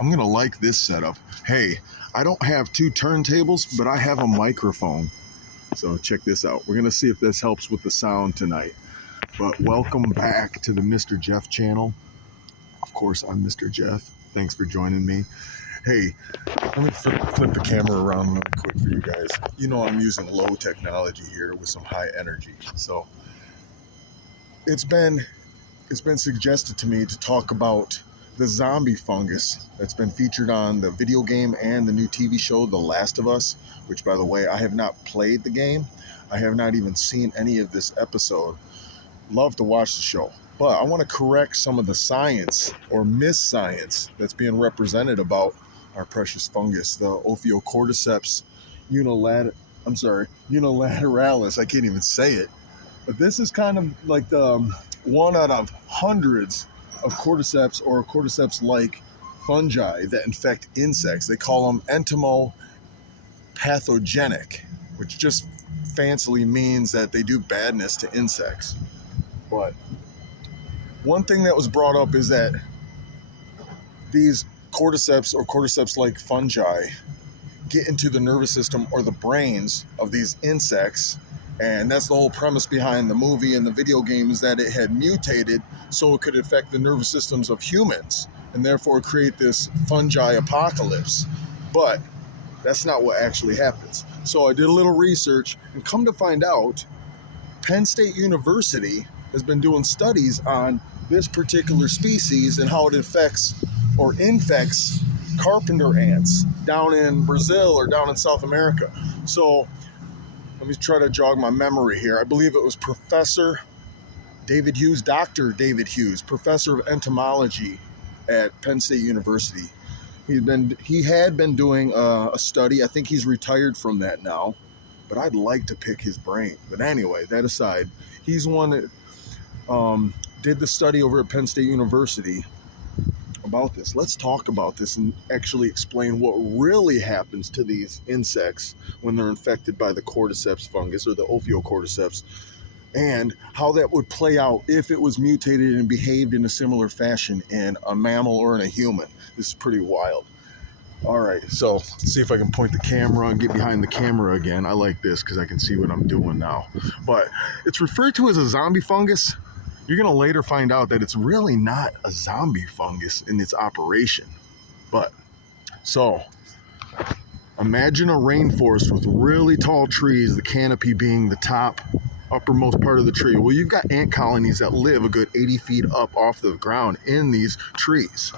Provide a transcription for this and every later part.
I'm going to like this setup. Hey, I don't have two turntables, but I have a microphone. So check this out. We're going to see if this helps with the sound tonight. But welcome back to the Mr. Jeff channel. Of course, I'm Mr. Jeff. Thanks for joining me. Hey, let me flip the camera around really quick for you guys. You know I'm using low technology here with some high energy. So it's been suggested to me to talk about the zombie fungus that's been featured on the video game and the new TV show, The Last of Us, which, by the way, I have not played the game. I have not even seen any of this episode. Love to watch the show. But I want to correct some of the science or mis-science that's being represented about our precious fungus, the Ophiocordyceps unilateralis. I can't even say it. But this is kind of like the one out of hundreds of cordyceps or cordyceps-like fungi that infect insects. They call them entomopathogenic, which just fancily means that they do badness to insects. But one thing that was brought up is that these cordyceps or cordyceps-like fungi get into the nervous system or the brains of these insects. And that's the whole premise behind the movie and the video game, is that it had mutated so it could affect the nervous systems of humans and therefore create this fungi apocalypse. But that's not what actually happens. So I did a little research, and come to find out, Penn State University has been doing studies on this particular species and how it affects or infects carpenter ants down in Brazil or down in South America. So let me try to jog my memory here. I believe it was Professor David Hughes, Dr. David Hughes, Professor of Entomology at Penn State University. He had been doing a study. I think he's retired from that now, but I'd like to pick his brain. But anyway, that aside, he's one that did the study over at Penn State University about this. Let's talk about this and actually explain what really happens to these insects when they're infected by the cordyceps fungus or the Ophiocordyceps, and how that would play out if it was mutated and behaved in a similar fashion in a mammal or in a human. This is pretty wild. All right, so let's see if I can point the camera and get behind the camera again. I like this because I can see what I'm doing now. But it's referred to as a zombie fungus. You're going to later find out that it's really not a zombie fungus in its operation. But, so, imagine a rainforest with really tall trees, the canopy being the top, uppermost part of the tree. Well, you've got ant colonies that live a good 80 feet up off the ground in these trees.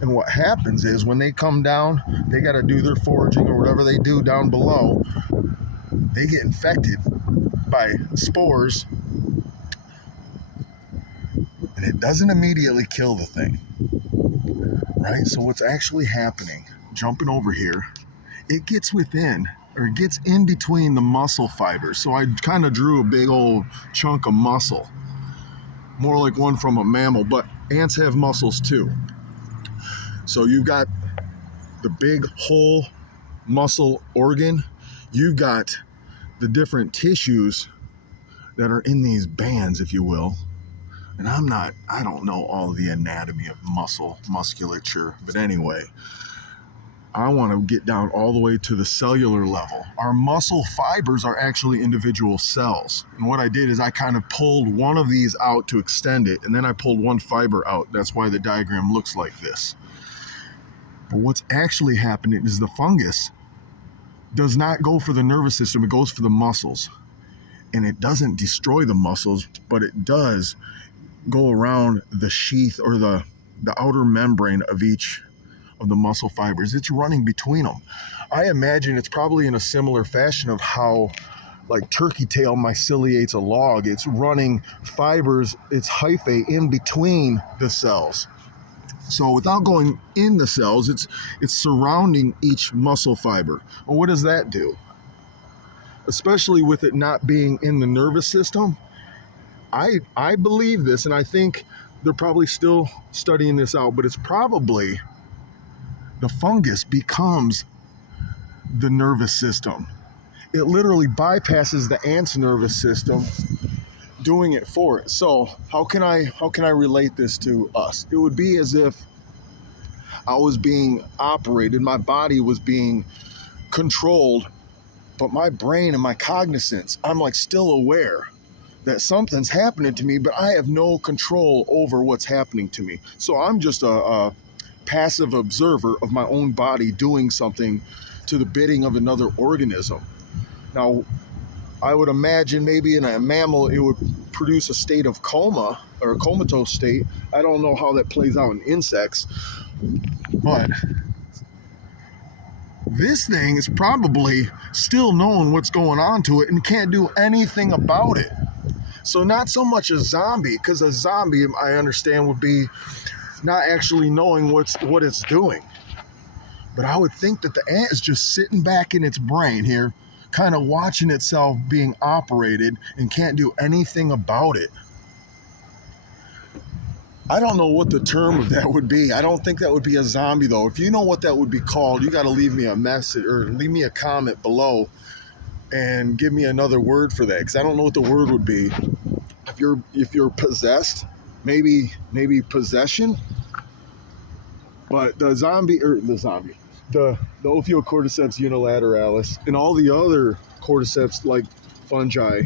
And what happens is when they come down, they got to do their foraging or whatever they do down below. They get infected by spores, and it doesn't immediately kill the thing, right? So what's actually happening, jumping over here, it gets within, or it gets in between the muscle fibers. So I kind of drew a big old chunk of muscle, more like one from a mammal, but ants have muscles too. So you've got the big whole muscle organ, you've got the different tissues that are in these bands, if you will. And I don't know all of the anatomy of musculature, but anyway, I want to get down all the way to the cellular level. Our muscle fibers are actually individual cells. And what I did is I kind of pulled one of these out to extend it, and then I pulled one fiber out. That's why the diagram looks like this. But what's actually happening is the fungus does not go for the nervous system, it goes for the muscles. And it doesn't destroy the muscles, but it does go around the sheath or the outer membrane of each of the muscle fibers. It's running between them. I imagine it's probably in a similar fashion of how like turkey tail myceliates a log. It's running fibers, its hyphae in between the cells. So without going in the cells, it's surrounding each muscle fiber. Well, what does that do? Especially with it not being in the nervous system, I believe this, and I think they're probably still studying this out, but it's probably the fungus becomes the nervous system. It literally bypasses the ant's nervous system, doing it for it. So how can I relate this to us? It would be as if I was being operated, my body was being controlled, but my brain and my cognizance, I'm like still aware that something's happening to me, but I have no control over what's happening to me. So I'm just a passive observer of my own body doing something to the bidding of another organism. Now, I would imagine maybe in a mammal it would produce a state of coma or a comatose state. I don't know how that plays out in insects, but this thing is probably still knowing what's going on to it and can't do anything about it. So not so much a zombie, because a zombie, I understand, would be not actually knowing what it's doing. But I would think that the ant is just sitting back in its brain here, kind of watching itself being operated and can't do anything about it. I don't know what the term of that would be. I don't think that would be a zombie, though. If you know what that would be called, you got to leave me a message or leave me a comment below and give me another word for that, because I don't know what the word would be. If you're possessed, maybe possession. But the Ophiocordyceps unilateralis and all the other cordyceps like fungi,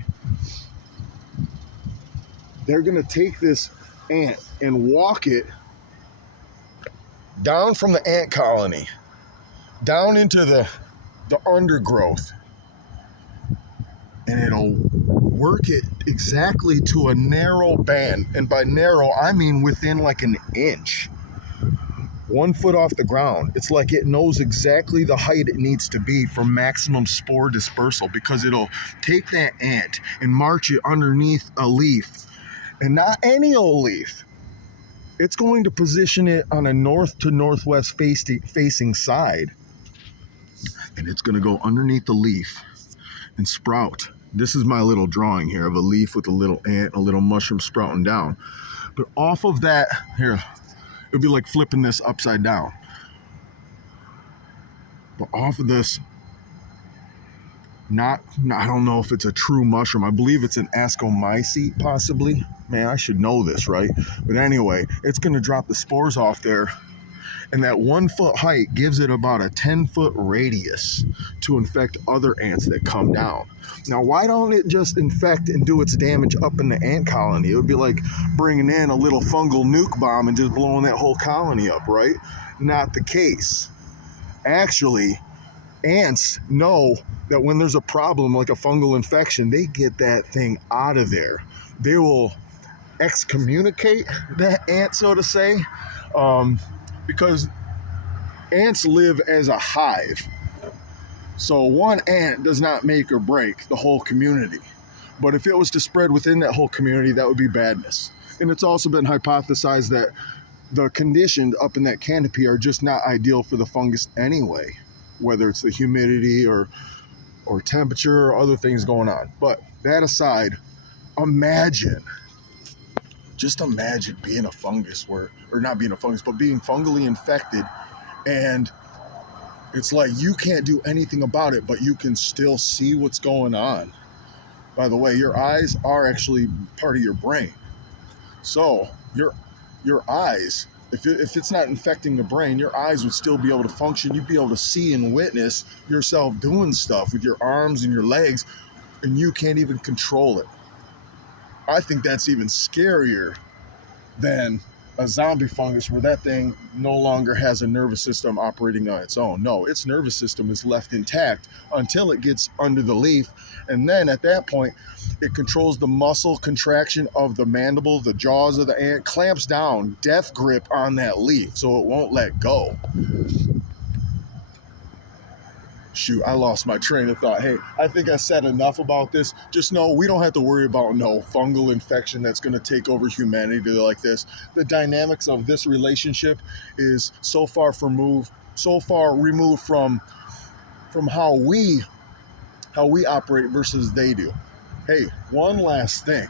they're gonna take this ant and walk it down from the ant colony, down into the undergrowth, and it'll work it exactly to a narrow band. And by narrow, I mean within like an inch, 1 foot off the ground. It's like it knows exactly the height it needs to be for maximum spore dispersal, because it'll take that ant and march it underneath a leaf, and not any old leaf. It's going to position it on a north to northwest facing side, and it's going to go underneath the leaf and sprout. This is my little drawing here of a leaf with a little ant, a little mushroom sprouting down. But off of that, here, it would be like flipping this upside down. But off of this, I don't know if it's a true mushroom. I believe it's an ascomycete, possibly. Man, I should know this, right? But anyway, it's going to drop the spores off there. And that 1 foot height gives it about a 10-foot radius to infect other ants that come down. Now, why don't it just infect and do its damage up in the ant colony? It would be like bringing in a little fungal nuke bomb and just blowing that whole colony up, right? Not the case. Actually, ants know that when there's a problem like a fungal infection, they get that thing out of there. They will excommunicate that ant, so to say, because ants live as a hive. So one ant does not make or break the whole community. But if it was to spread within that whole community, that would be badness. And it's also been hypothesized that the conditions up in that canopy are just not ideal for the fungus anyway, whether it's the humidity or temperature or other things going on. But that aside, just imagine being a fungus or not being a fungus, but being fungally infected, and it's like you can't do anything about it, but you can still see what's going on. By the way, your eyes are actually part of your brain. So your eyes, if it's not infecting the brain, your eyes would still be able to function. You'd be able to see and witness yourself doing stuff with your arms and your legs, and you can't even control it. I think that's even scarier than a zombie fungus, where that thing no longer has a nervous system operating on its own. No, its nervous system is left intact until it gets under the leaf, and then at that point it controls the muscle contraction of the mandible, the jaws of the ant, clamps down, death grip on that leaf so it won't let go. Shoot, I lost my train of thought. Hey, I think I said enough about this. Just know we don't have to worry about no fungal infection that's going to take over humanity like this. The dynamics of this relationship is so far removed from how we operate versus they do. Hey, one last thing.